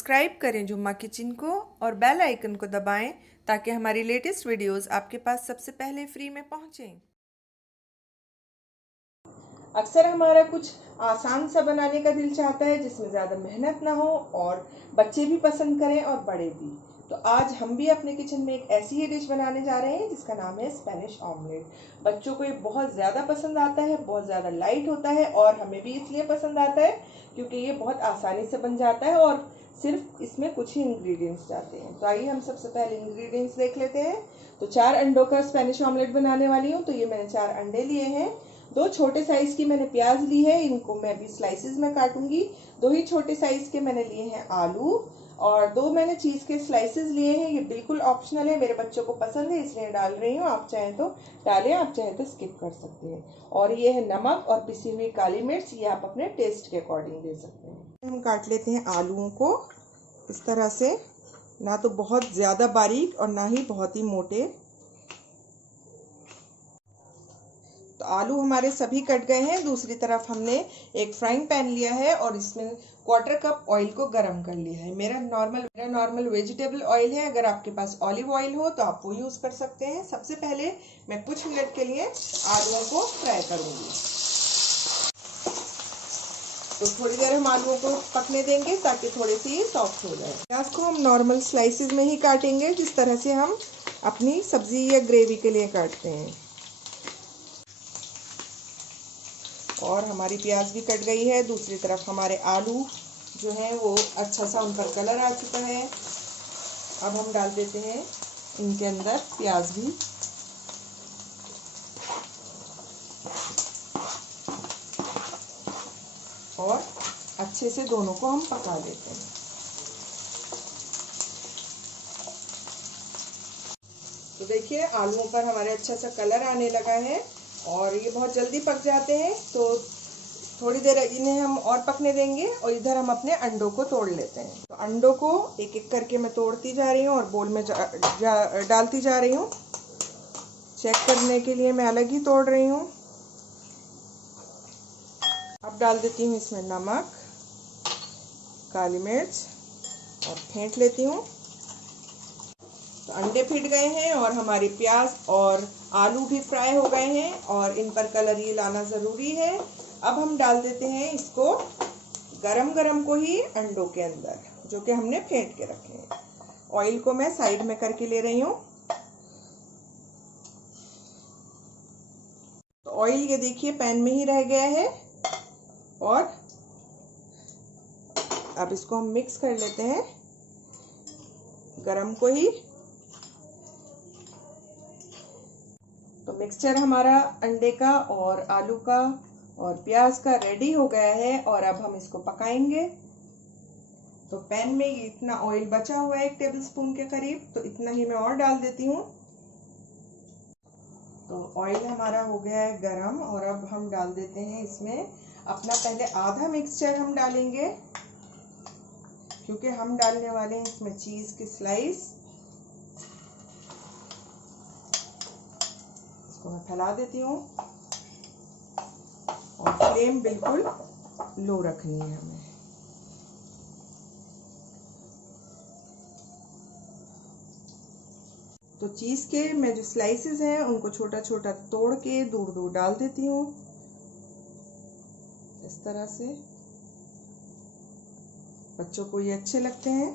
Subscribe करें जुम्मा kitchen को और बेल आइकन को दबाएं ताकि हमारी लेटेस्ट वीडियोस आपके पास सबसे पहले फ्री में पहुंचें। अक्सर हमारा कुछ आसान सा बनाने का दिल चाहता है जिसमें ज़्यादा मेहनत ना हो और बच्चे भी पसंद करें और बड़े भी। तो आज हम भी अपने किचन में एक ऐसी ही डिश बनाने जा रहे हैं जिसका नाम है स्पेनिश ऑमलेट। बच्चों को ये बहुत ज़्यादा पसंद आता है, बहुत ज़्यादा लाइट होता है और हमें भी इसलिए पसंद आता है क्योंकि ये बहुत आसानी से बन जाता है और सिर्फ इसमें कुछ ही इंग्रेडिएंट्स जाते हैं। तो आइए हम सबसे पहले इंग्रेडिएंट्स देख लेते हैं। तो 4 अंडों का स्पेनिश ऑमलेट बनाने वाली हूँ। तो ये मैंने 4 अंडे लिए हैं। 2 छोटे साइज की मैंने प्याज ली है, इनको मैं अभी स्लाइसेस में काटूंगी। 2 ही छोटे साइज के मैंने लिए हैं आलू और 2 मैंने चीज़ के स्लाइसेस लिए हैं। ये बिल्कुल ऑप्शनल है, मेरे बच्चों को पसंद है इसलिए डाल रही हूँ। आप चाहें तो डालें, आप चाहें तो स्किप कर सकते हैं। और ये है नमक और पिसी हुई काली मिर्च, ये आप अपने टेस्ट के अकॉर्डिंग दे सकते हैं। हम काट लेते हैं आलूओं को इस तरह से, ना तो बहुत ज़्यादा बारीक और ना ही बहुत ही मोटे। तो आलू हमारे सभी कट गए हैं। दूसरी तरफ हमने एक फ्राइंग पैन लिया है और इसमें 1/4 कप ऑयल को गरम कर लिया है। मेरा नॉर्मल वेजिटेबल ऑयल है। अगर आपके पास ऑलिव ऑयल हो तो आप वो यूज़ कर सकते हैं। सबसे पहले मैं कुछ मिनट के लिए आलूओं को फ्राई करूँगी। तो थोड़ी देर हम आलूओं को पकने देंगे ताकि थोड़े से सॉफ्ट हो जाए। प्याज को हम नॉर्मल स्लाइसेस में ही काटेंगे, जिस तरह से हम अपनी सब्जी या ग्रेवी के लिए काटते हैं। और हमारी प्याज भी कट गई है। दूसरी तरफ हमारे आलू जो हैं वो अच्छा सा उन पर कलर आ चुका है। अब हम डाल देते हैं इनके अंदर प्याज भी। और अच्छे से दोनों को हम पका लेते हैं। तो देखिए आलूओं पर हमारे अच्छा सा कलर आने लगा है और ये बहुत जल्दी पक जाते हैं। तो थोड़ी देर इन्हें हम और पकने देंगे और इधर हम अपने अंडों को तोड़ लेते हैं। तो अंडों को एक एक करके मैं तोड़ती जा रही हूँ और बोल में डालती जा रही हूँ। चेक करने के लिए मैं अलग ही तोड़ रही हूँ। अब डाल देती हूँ इसमें नमक, काली मिर्च और फेंट लेती हूँ। तो अंडे फट गए हैं और हमारी प्याज और आलू भी फ्राई हो गए हैं और इन पर कलर ये लाना ज़रूरी है। अब हम डाल देते हैं इसको गरम गरम को ही अंडों के अंदर, जो कि हमने फेंट के रखे हैं। ऑयल को मैं साइड में करके ले रही हूँ। तो ऑयल ये देखिए पैन में ही रह गया है और अब इसको हम मिक्स कर लेते हैं गरम को ही। तो मिक्सचर हमारा अंडे का और आलू का और प्याज का रेडी हो गया है और अब हम इसको पकाएंगे। तो पैन में इतना ऑयल बचा हुआ है 1 टेबलस्पून के करीब, तो इतना ही मैं और डाल देती हूँ। तो ऑयल हमारा हो गया है गरम और अब हम डाल देते हैं इसमें अपना पहले आधा मिक्सचर हम डालेंगे, क्योंकि हम डालने वाले हैं इसमें चीज़ की स्लाइस। इसको मैं फैला देती हूँ और फ्लेम बिल्कुल लो रखनी है हमें। तो चीज़ के मैं जो स्लाइसेस हैं उनको छोटा छोटा तोड़ के दूर दूर डाल देती हूँ इस तरह से। बच्चों को ये अच्छे लगते हैं।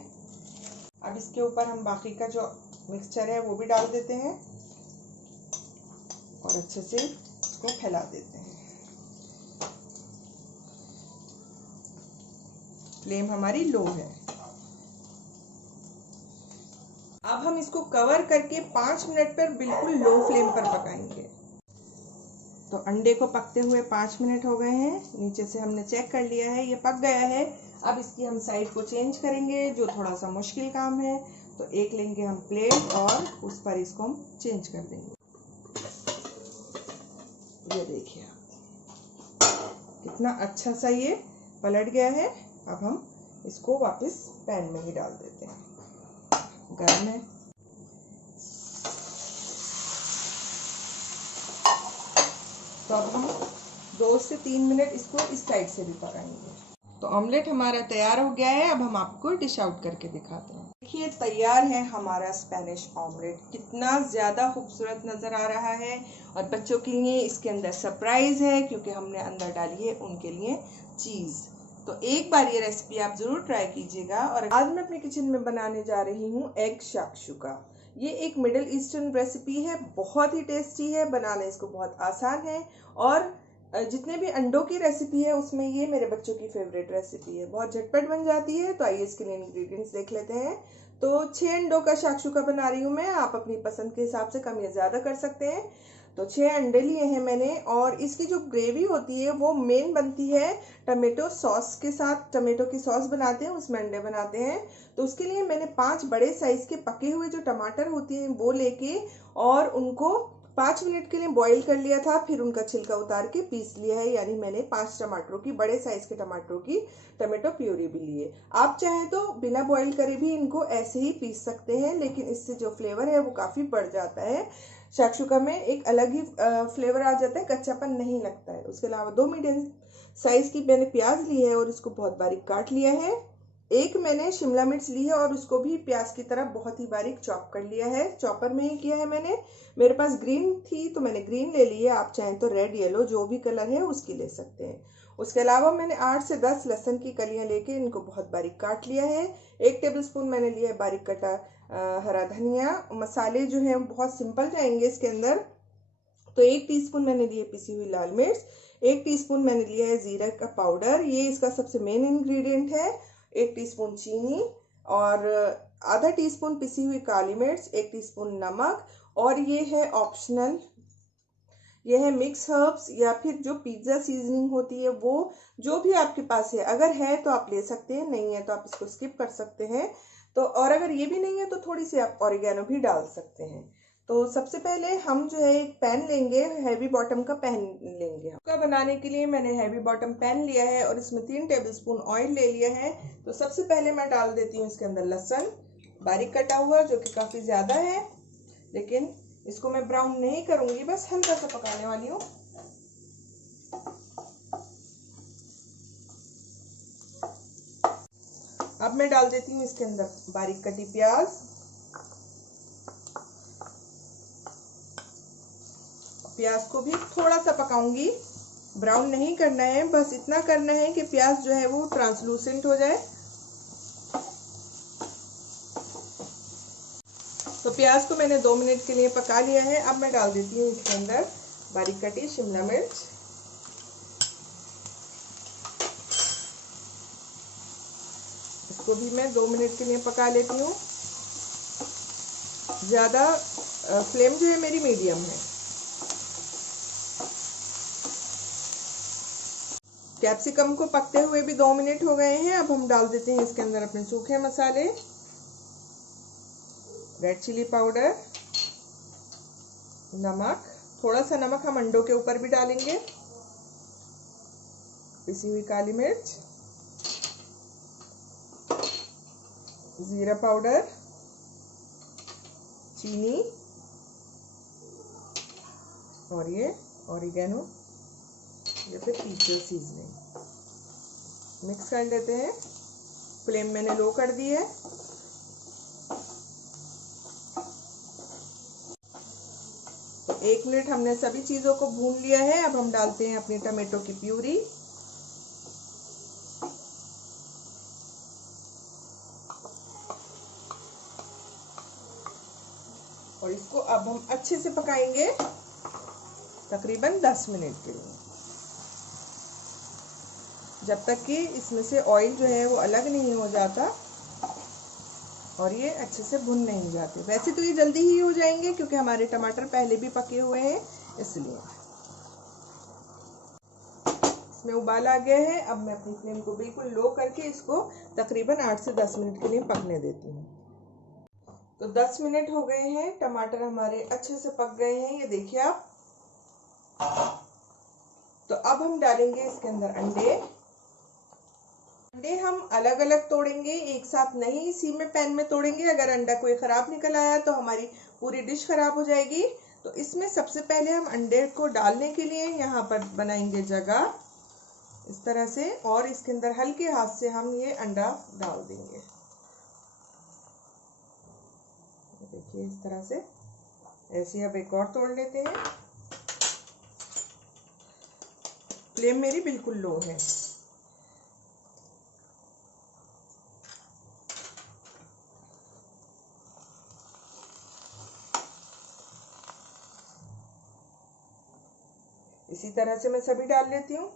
अब इसके ऊपर हम बाकी का जो मिक्सचर है वो भी डाल देते हैं और अच्छे से इसको फैला देते हैं। फ्लेम हमारी लो है। अब हम इसको कवर करके 5 मिनट पर बिल्कुल लो फ्लेम पर पकाएंगे। तो अंडे को पकते हुए 5 मिनट हो गए हैं। नीचे से हमने चेक कर लिया है, ये पक गया है। अब इसकी हम साइड को चेंज करेंगे, जो थोड़ा सा मुश्किल काम है। तो एक लेंगे हम प्लेट और उस पर इसको हम चेंज कर देंगे। ये देखिए कितना अच्छा सा ये पलट गया है। अब हम इसको वापस पैन में ही डाल देते हैं, गर्म है। तो अब हम 2 से 3 मिनट इसको इस साइड से भी पकाएंगे। तो ऑमलेट हमारा तैयार हो गया है। अब हम आपको डिश आउट करके दिखाते हैं। देखिए तैयार है हमारा स्पेनिश ऑमलेट। कितना ज़्यादा खूबसूरत नज़र आ रहा है। और बच्चों के लिए इसके अंदर सरप्राइज़ है क्योंकि हमने अंदर डाली है उनके लिए चीज़। तो एक बार ये रेसिपी आप ज़रूर ट्राई कीजिएगा। और आज मैं अपने किचन में बनाने जा रही हूँ एग शाक्षुका। ये एक मिडिल ईस्टर्न रेसिपी है, बहुत ही टेस्टी है, बनाना इसको बहुत आसान है। और जितने भी अंडों की रेसिपी है उसमें ये मेरे बच्चों की फेवरेट रेसिपी है, बहुत झटपट बन जाती है। तो आइए इसके लिए इंग्रेडिएंट्स देख लेते हैं। तो 6 अंडों का शाक्षुका बना रही हूँ मैं, आप अपनी पसंद के हिसाब से कम या ज़्यादा कर सकते हैं। तो 6 अंडे लिए हैं मैंने। और इसकी जो ग्रेवी होती है वो मेन बनती है टमेटो सॉस के साथ। टमेटो की सॉस बनाते हैं, उसमें अंडे बनाते हैं। तो उसके लिए मैंने 5 बड़े साइज़ के पके हुए जो टमाटर होते हैं वो लेके और उनको 5 मिनट के लिए बॉईल कर लिया था। फिर उनका छिलका उतार के पीस लिया है। यानी मैंने 5 टमाटरों की, बड़े साइज के टमाटरों की टमाटो प्यूरी भी लिए। आप चाहें तो बिना बॉईल करे भी इनको ऐसे ही पीस सकते हैं, लेकिन इससे जो फ्लेवर है वो काफ़ी बढ़ जाता है। शाक्षुका में एक अलग ही फ्लेवर आ जाता है, कच्चापन नहीं लगता है। उसके अलावा 2 मीडियम साइज की मैंने प्याज ली है और इसको बहुत बारीक काट लिया है। एक मैंने शिमला मिर्च ली है और उसको भी प्याज की तरह बहुत ही बारीक चॉप कर लिया है, चॉपर में ही किया है मैंने। मेरे पास ग्रीन थी तो मैंने ग्रीन ले ली है, आप चाहें तो रेड येलो जो भी कलर है उसकी ले सकते हैं। उसके अलावा मैंने 8 से 10 लहसुन की कलियां लेके इनको बहुत बारीक काट लिया है। 1 टेबलस्पून मैंने लिया है बारीक कटा हरा धनिया। मसाले जो हैं बहुत सिंपल जाएंगे इसके अंदर। तो 1 टीस्पून मैंने लिए पिसी हुई लाल मिर्च। 1 टीस्पून मैंने लिया है जीरा का पाउडर, ये इसका सबसे मेन इंग्रेडिएंट है। 1 टीस्पून चीनी और आधा टीस्पून पिसी हुई काली मिर्च, 1 टीस्पून नमक। और ये है ऑप्शनल, ये है मिक्स हर्ब्स या फिर जो पिज्ज़ा सीजनिंग होती है वो, जो भी आपके पास है। अगर है तो आप ले सकते हैं, नहीं है तो आप इसको स्किप कर सकते हैं। तो और अगर ये भी नहीं है तो थोड़ी सी आप ऑरिगेनो भी डाल सकते हैं। तो सबसे पहले हम जो है एक पैन लेंगे, हैवी बॉटम का पैन लेंगे। इसका बनाने के लिए मैंने हैवी बॉटम पैन लिया है और इसमें 3 टेबलस्पून ऑयल ले लिया है। तो सबसे पहले मैं डाल देती हूँ इसके अंदर लहसुन बारीक कटा हुआ, जो कि काफ़ी ज़्यादा है, लेकिन इसको मैं ब्राउन नहीं करूंगी, बस हल्का सा पकाने वाली हूँ। अब मैं डाल देती हूँ इसके अंदर बारीक कटी प्याज। प्याज को भी थोड़ा सा पकाऊंगी, ब्राउन नहीं करना है, बस इतना करना है कि प्याज जो है वो ट्रांसलूसेंट हो जाए। तो प्याज को मैंने 2 मिनट के लिए पका लिया है। अब मैं डाल देती हूँ इसके अंदर बारीक कटी शिमला मिर्च। इसको भी मैं 2 मिनट के लिए पका लेती हूँ। ज़्यादा फ्लेम जो है मेरी मीडियम है। कैप्सिकम को पकते हुए भी 2 मिनट हो गए हैं। अब हम डाल देते हैं इसके अंदर अपने सूखे मसाले, रेड चिली पाउडर, नमक, थोड़ा सा नमक हम अंडों के ऊपर भी डालेंगे, पिसी हुई काली मिर्च, जीरा पाउडर, चीनी और ये ऑरिगेनो या फिर पिज्जा सीजनिंग मिक्स कर लेते हैं। फ्लेम मैंने लो कर दी है। तो 1 मिनट हमने सभी चीज़ों को भून लिया है। अब हम डालते हैं अपनी टमाटो की प्यूरी। और इसको अब हम अच्छे से पकाएंगे तकरीबन 10 मिनट के लिए, जब तक कि इसमें से ऑयल जो है वो अलग नहीं हो जाता और ये अच्छे से भुन नहीं जाते। वैसे तो ये जल्दी ही हो जाएंगे क्योंकि हमारे टमाटर पहले भी पके हुए हैं, इसलिए। इसमें उबाल आ गया है। अब मैं अपनी फ्लेम को बिल्कुल लो करके इसको तकरीबन 8 से 10 मिनट के लिए पकने देती हूँ। तो 10 मिनट हो गए हैं, टमाटर हमारे अच्छे से पक गए हैं, ये देखिए आप। तो अब हम डालेंगे इसके अंदर अंडे। अंडे हम अलग अलग तोड़ेंगे, एक साथ नहीं इसी में पैन में तोड़ेंगे। अगर अंडा कोई ख़राब निकल आया तो हमारी पूरी डिश ख़राब हो जाएगी। तो इसमें सबसे पहले हम अंडे को डालने के लिए यहाँ पर बनाएंगे जगह। इस तरह से, और इसके अंदर हल्के हाथ से हम ये अंडा डाल देंगे। देखिए इस तरह से। ऐसे अब एक और तोड़ लेते हैं। फ्लेम मेरी बिल्कुल लो है। इसी तरह से मैं सभी डाल लेती हूँ।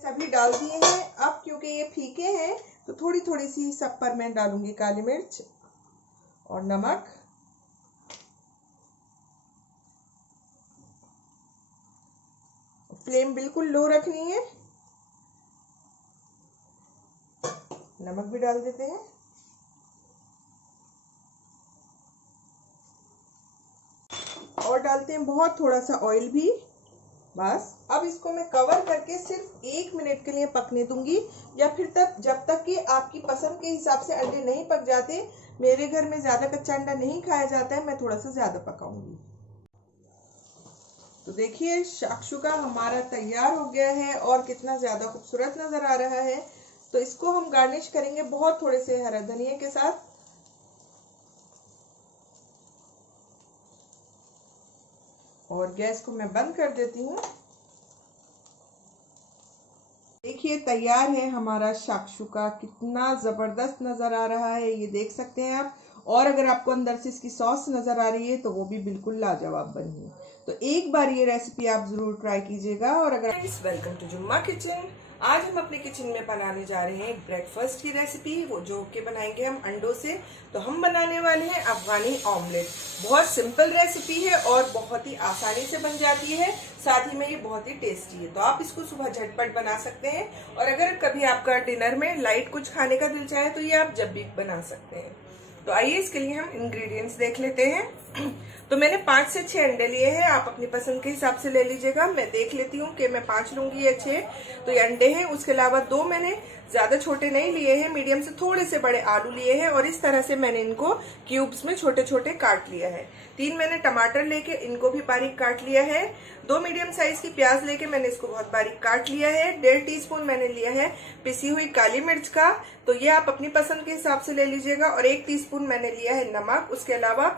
सभी डाल दिए हैं। अब क्योंकि ये फीके हैं तो थोड़ी थोड़ी सी सब पर मैं डालूंगी काली मिर्च और नमक। फ्लेम बिल्कुल लो रखनी है। नमक भी डाल देते हैं। और डालते हैं बहुत थोड़ा सा ऑयल भी। बस अब इसको मैं कवर करके सिर्फ 1 मिनट के लिए पकने दूंगी, या फिर तक जब तक कि आपकी पसंद के हिसाब से अंडे नहीं पक जाते। मेरे घर में ज्यादा कच्चा अंडा नहीं खाया जाता है, मैं थोड़ा सा ज्यादा पकाऊंगी। तो देखिए शाक्षुका हमारा तैयार हो गया है और कितना ज्यादा खूबसूरत नजर आ रहा है। तो इसको हम गार्निश करेंगे बहुत थोड़े से हरा धनिया के साथ। और गैस को मैं बंद कर देती हूँ। देखिए तैयार है हमारा शाक्षुका। कितना जबरदस्त नजर आ रहा है, ये देख सकते हैं आप। और अगर आपको अंदर से इसकी सॉस नजर आ रही है तो वो भी बिल्कुल लाजवाब बनी है। तो एक बार ये रेसिपी आप जरूर ट्राई कीजिएगा। और अगर वेलकम टू जुम्मा किचन। आज हम अपने किचन में बनाने जा रहे हैं एक ब्रेकफास्ट की रेसिपी, वो जो कि बनाएंगे हम अंडों से। तो हम बनाने वाले हैं अफगानी ऑमलेट। बहुत सिंपल रेसिपी है और बहुत ही आसानी से बन जाती है, साथ ही में ये बहुत ही टेस्टी है। तो आप इसको सुबह झटपट बना सकते हैं, और अगर कभी आपका डिनर में लाइट कुछ खाने का दिल चाहे तो ये आप जब भी बना सकते हैं। तो आइए इसके लिए हम इंग्रेडिएंट्स देख लेते हैं। तो मैंने 5 से 6 अंडे लिए हैं, आप अपनी पसंद के हिसाब से ले लीजिएगा। मैं देख लेती हूँ कि मैं 5 लूंगी या 6। तो ये अंडे हैं। उसके अलावा 2 मैंने ज्यादा छोटे नहीं लिए हैं, मीडियम से थोड़े से बड़े आलू लिए हैं, और इस तरह से मैंने इनको क्यूब्स में छोटे छोटे काट लिया है। 3 मैंने टमाटर लेके इनको भी बारीक काट लिया है। 2 मीडियम साइज की प्याज लेके मैंने इसको बहुत बारीक काट लिया है। 1.5 टीस्पून मैंने लिया है पिसी हुई काली मिर्च का, तो ये आप अपनी पसंद के हिसाब से ले लीजिएगा। और 1 टीस्पून मैंने लिया है नमक। उसके अलावा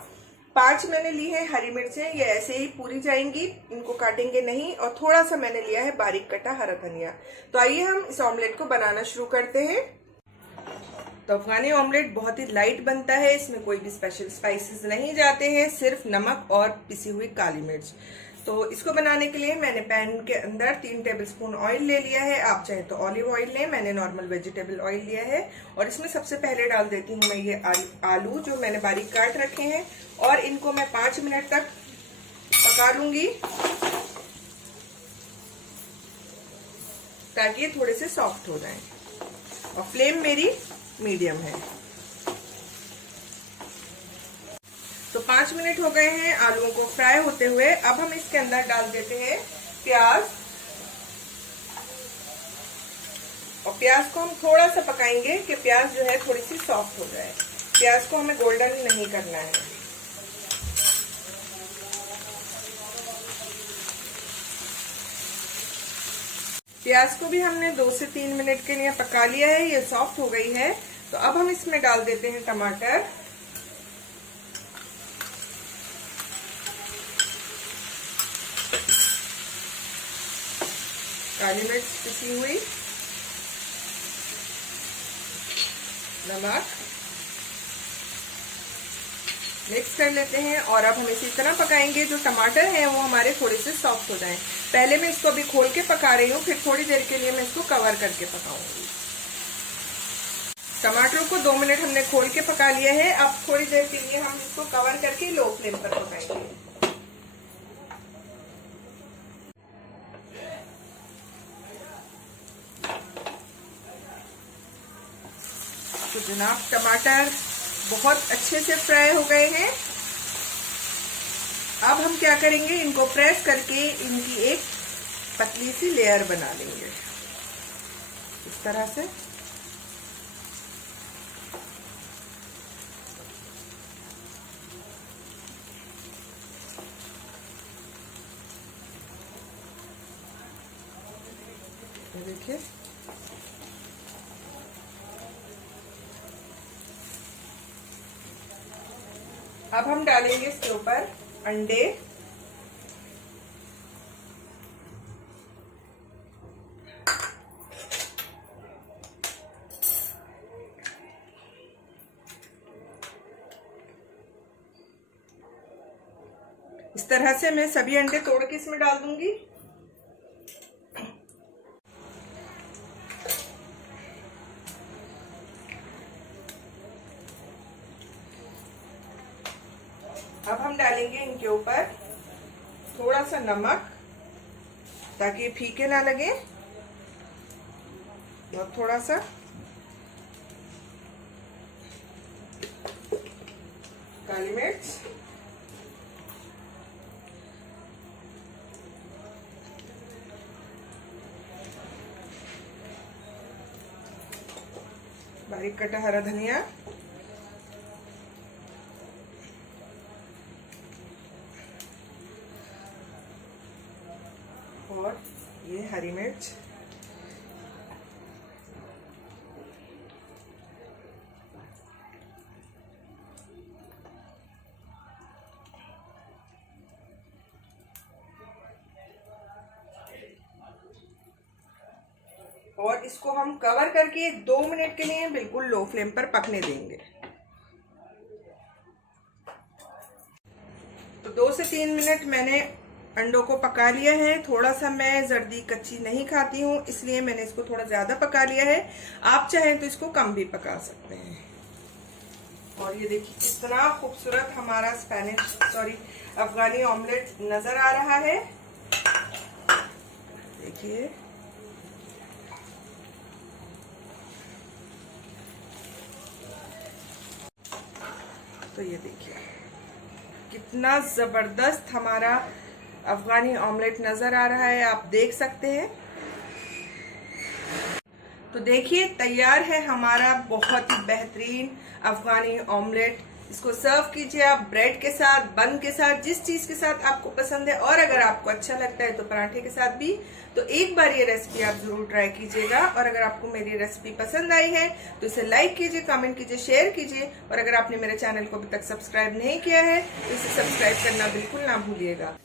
5 मैंने ली है हरी मिर्चें, ये ऐसे ही पूरी जाएंगी, इनको काटेंगे नहीं। और थोड़ा सा मैंने लिया है बारीक कटा हरा धनिया। तो आइए हम इस ऑमलेट को बनाना शुरू करते हैं। तो अफगानी ऑमलेट बहुत ही लाइट बनता है, इसमें कोई भी स्पेशल स्पाइसेस नहीं जाते हैं, सिर्फ नमक और पिसी हुई काली मिर्च। तो इसको बनाने के लिए मैंने पैन के अंदर 3 टेबलस्पून ऑयल ले लिया है। आप चाहे तो ऑलिव ऑयल लें, मैंने नॉर्मल वेजिटेबल ऑयल लिया है। और इसमें सबसे पहले डाल देती हूँ मैं ये आलू जो मैंने बारीक काट रखे हैं, और इनको मैं 5 मिनट तक पका लूंगी ताकि ये थोड़े से सॉफ्ट हो जाएं। और फ्लेम मेरी मीडियम है। तो 5 मिनट हो गए हैं आलूओं को फ्राई होते हुए। अब हम इसके अंदर डाल देते हैं प्याज, और प्याज को हम थोड़ा सा पकाएंगे कि प्याज जो है थोड़ी सी सॉफ्ट हो जाए। प्याज को हमें गोल्डन नहीं करना है। प्याज को भी हमने 2 से 3 मिनट के लिए पका लिया है, ये सॉफ्ट हो गई है। तो अब हम इसमें डाल देते हैं टमाटर, काली मिर्च पिसी हुई, नमक, मिक्स कर लेते हैं। और अब हम इसी तरह पकाएंगे जो टमाटर हैं वो हमारे थोड़े से सॉफ्ट हो जाएं। पहले मैं इसको अभी खोल के पका रही हूँ, फिर थोड़ी देर के लिए मैं इसको कवर करके पकाऊंगी। टमाटरों को 2 मिनट हमने खोल के पका लिया है। अब थोड़ी देर के लिए हम इसको कवर करके लो फ्लेम पर पकाएंगे। तो जनाब टमाटर बहुत अच्छे से फ्राई हो गए हैं। अब हम क्या करेंगे, इनको प्रेस करके इनकी एक पतली सी लेयर बना लेंगे इस तरह से। ये देखिए, अब हम डालेंगे इसके ऊपर अंडे। इस तरह से मैं सभी अंडे तोड़ के इसमें डाल दूंगी। अब हम डालेंगे इनके ऊपर थोड़ा सा नमक, ताकि ये फीके ना लगे, और थोड़ा सा काली मिर्च, बारीक कटा हरा धनिया, और ये हरी मिर्च। और इसको हम कवर करके 2 मिनट के लिए बिल्कुल लो फ्लेम पर पकने देंगे। तो 2 से 3 मिनट मैंने अंडों को पका लिया है। थोड़ा सा मैं जर्दी कच्ची नहीं खाती हूँ, इसलिए मैंने इसको थोड़ा ज्यादा पका लिया है। आप चाहें तो इसको कम भी पका सकते हैं। और ये देखिए कितना खूबसूरत हमारा अफगानी ऑमलेट नजर आ रहा है। देखिए, तो ये देखिए कितना जबरदस्त हमारा अफगानी ऑमलेट नजर आ रहा है, आप देख सकते हैं। तो देखिए तैयार है हमारा बहुत ही बेहतरीन अफगानी ऑमलेट। इसको सर्व कीजिए आप ब्रेड के साथ, बन के साथ, जिस चीज के साथ आपको पसंद है। और अगर आपको अच्छा लगता है तो पराठे के साथ भी। तो एक बार ये रेसिपी आप जरूर ट्राई कीजिएगा। और अगर आपको मेरी रेसिपी पसंद आई है तो इसे लाइक कीजिए, कमेंट कीजिए, शेयर कीजिए। और अगर आपने मेरे चैनल को अभी तक सब्सक्राइब नहीं किया है तो इसे सब्सक्राइब करना बिल्कुल ना भूलिएगा।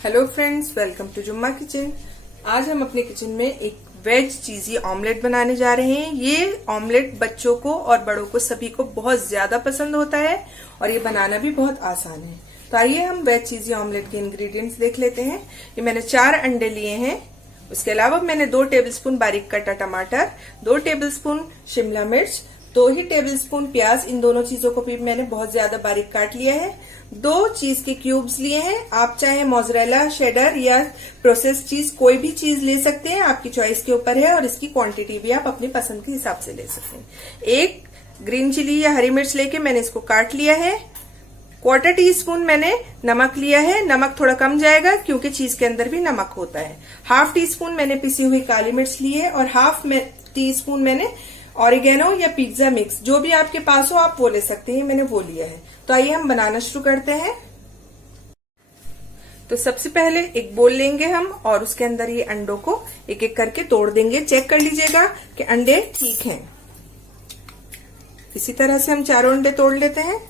हेलो फ्रेंड्स, वेलकम टू जुम्मा किचन। आज हम अपने किचन में एक वेज चीजी ऑमलेट बनाने जा रहे हैं। ये ऑमलेट बच्चों को और बड़ों को सभी को बहुत ज्यादा पसंद होता है और ये बनाना भी बहुत आसान है। तो आइए हम वेज चीजी ऑमलेट के इंग्रेडिएंट्स देख लेते हैं। ये मैंने 4 अंडे लिए हैं। उसके अलावा मैंने 2 टेबलस्पून बारीक कटा टमाटर, 2 टेबलस्पून शिमला मिर्च, 2 ही टेबलस्पून प्याज, इन दोनों चीजों को भी मैंने बहुत ज्यादा बारीक काट लिया है। 2 चीज के क्यूब्स लिए हैं। आप चाहे मोज़रेला, शेडर या प्रोसेस चीज कोई भी चीज ले सकते हैं, आपकी चॉइस के ऊपर है। और इसकी क्वांटिटी भी आप अपनी पसंद के हिसाब से ले सकते हैं। 1 ग्रीन चिली या हरी मिर्च लेके मैंने इसको काट लिया है। 1/4 टीस्पून मैंने नमक लिया है। नमक थोड़ा कम जाएगा क्योंकि चीज के अंदर भी नमक होता है। 1/2 टीस्पून मैंने पिसी हुई काली मिर्च ली है। और 1/2 टीस्पून मैंने ऑरिगेनो या पिज्जा मिक्स, जो भी आपके पास हो आप वो ले सकते हैं, मैंने वो लिया है। तो आइए हम बनाना शुरू करते हैं। तो सबसे पहले एक बोल लेंगे हम और उसके अंदर ये अंडों को एक एक करके तोड़ देंगे। चेक कर लीजिएगा कि अंडे ठीक हैं। इसी तरह से हम 4 अंडे तोड़ लेते हैं।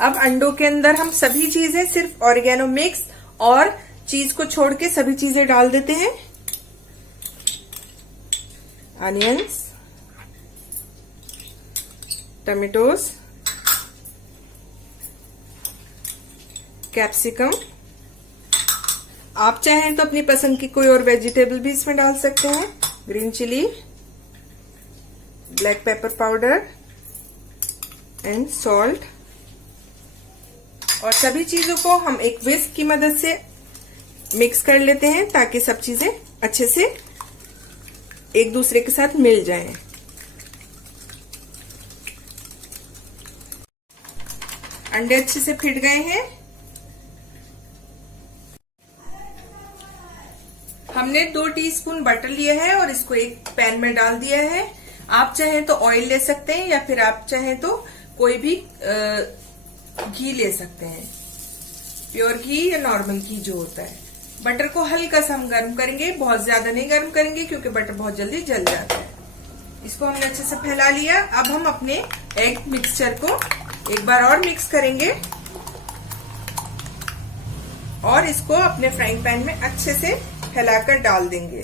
अब अंडों के अंदर हम सभी चीजें, सिर्फ ऑरिगेनो मिक्स और चीज को छोड़ के सभी चीजें डाल देते हैं। अनियंस, टमेटोज, कैप्सिकम, आप चाहें तो अपनी पसंद की कोई और वेजिटेबल भी इसमें डाल सकते हैं। Green chilli, black pepper powder and salt. और सभी चीजों को हम एक विस्क की मदद से मिक्स कर लेते हैं ताकि सब चीजें अच्छे से एक दूसरे के साथ मिल जाएं। अंडे अच्छे से फिट गए हैं। हमने 2 टीस्पून बटर लिया है और इसको एक पैन में डाल दिया है। आप चाहें तो ऑयल ले सकते हैं या फिर आप चाहें तो कोई भी घी ले सकते हैं, प्योर घी या नॉर्मल घी जो होता है। बटर को हल्का सा हम गर्म करेंगे, बहुत ज्यादा नहीं गर्म करेंगे क्योंकि बटर बहुत जल्दी जल जाता है। इसको हमने अच्छे से फैला लिया। अब हम अपने एग मिक्सचर को एक बार और मिक्स करेंगे और इसको अपने फ्राइंग पैन में अच्छे से फैलाकर डाल देंगे।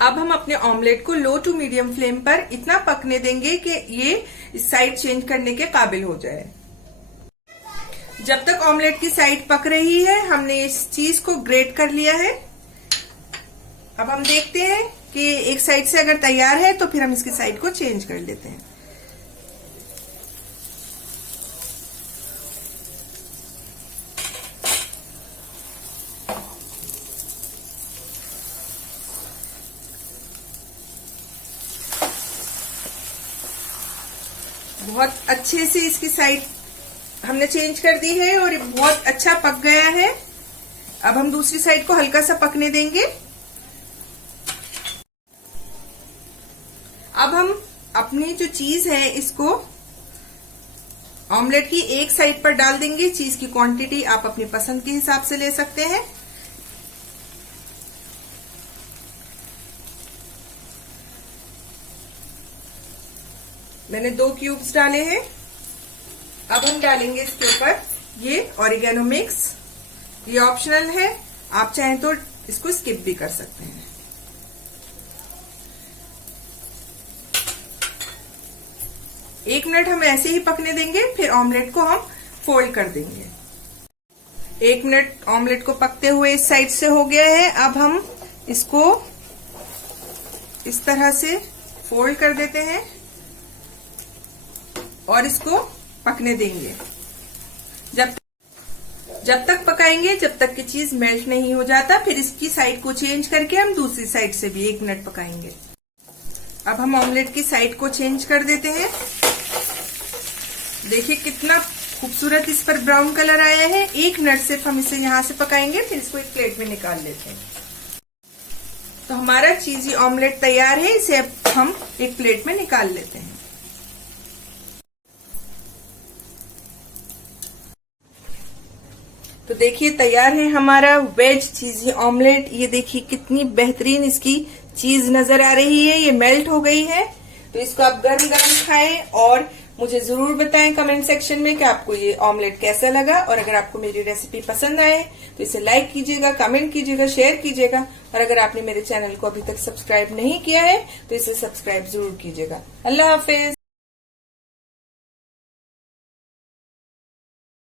अब हम अपने ऑमलेट को लो टू मीडियम फ्लेम पर इतना पकने देंगे कि ये साइड चेंज करने के काबिल हो जाए। जब तक ऑमलेट की साइड पक रही है हमने इस चीज को ग्रेट कर लिया है। अब हम देखते हैं कि एक साइड से अगर तैयार है तो फिर हम इसकी साइड को चेंज कर लेते हैं। बहुत अच्छे से इसकी साइड हमने चेंज कर दी है और ये बहुत अच्छा पक गया है। अब हम दूसरी साइड को हल्का सा पकने देंगे। अब हम अपनी जो चीज है इसको ऑमलेट की एक साइड पर डाल देंगे। चीज की क्वांटिटी आप अपनी पसंद के हिसाब से ले सकते हैं। मैंने 2 क्यूब्स डाले हैं। अब हम डालेंगे इसके ऊपर ये ऑरिगेनो मिक्स। ये ऑप्शनल है, आप चाहें तो इसको स्किप भी कर सकते हैं। एक मिनट हम ऐसे ही पकने देंगे, फिर ऑमलेट को हम फोल्ड कर देंगे। 1 मिनट ऑमलेट को पकते हुए इस साइड से हो गया है। अब हम इसको इस तरह से फोल्ड कर देते हैं और इसको पकने देंगे। जब तक पकाएंगे जब तक कि चीज मेल्ट नहीं हो जाता। फिर इसकी साइड को चेंज करके हम दूसरी साइड से भी 1 मिनट पकाएंगे। अब हम ऑमलेट की साइड को चेंज कर देते हैं। देखिए कितना खूबसूरत इस पर ब्राउन कलर आया है। 1 मिनट सिर्फ हम इसे यहां से पकाएंगे, फिर इसको एक प्लेट में निकाल लेते हैं। तो हमारा चीजी ऑमलेट तैयार है। इसे अब हम एक प्लेट में निकाल लेते हैं। तो देखिए तैयार है हमारा वेज चीजी ऑमलेट। ये देखिए कितनी बेहतरीन इसकी चीज नजर आ रही है, ये मेल्ट हो गई है। तो इसको आप गरम गरम खाएं और मुझे जरूर बताएं कमेंट सेक्शन में कि आपको ये ऑमलेट कैसा लगा। और अगर आपको मेरी रेसिपी पसंद आए तो इसे लाइक कीजिएगा, कमेंट कीजिएगा, शेयर कीजिएगा। और अगर आपने मेरे चैनल को अभी तक सब्सक्राइब नहीं किया है तो इसे सब्सक्राइब जरूर कीजिएगा। अल्लाह हाफिज।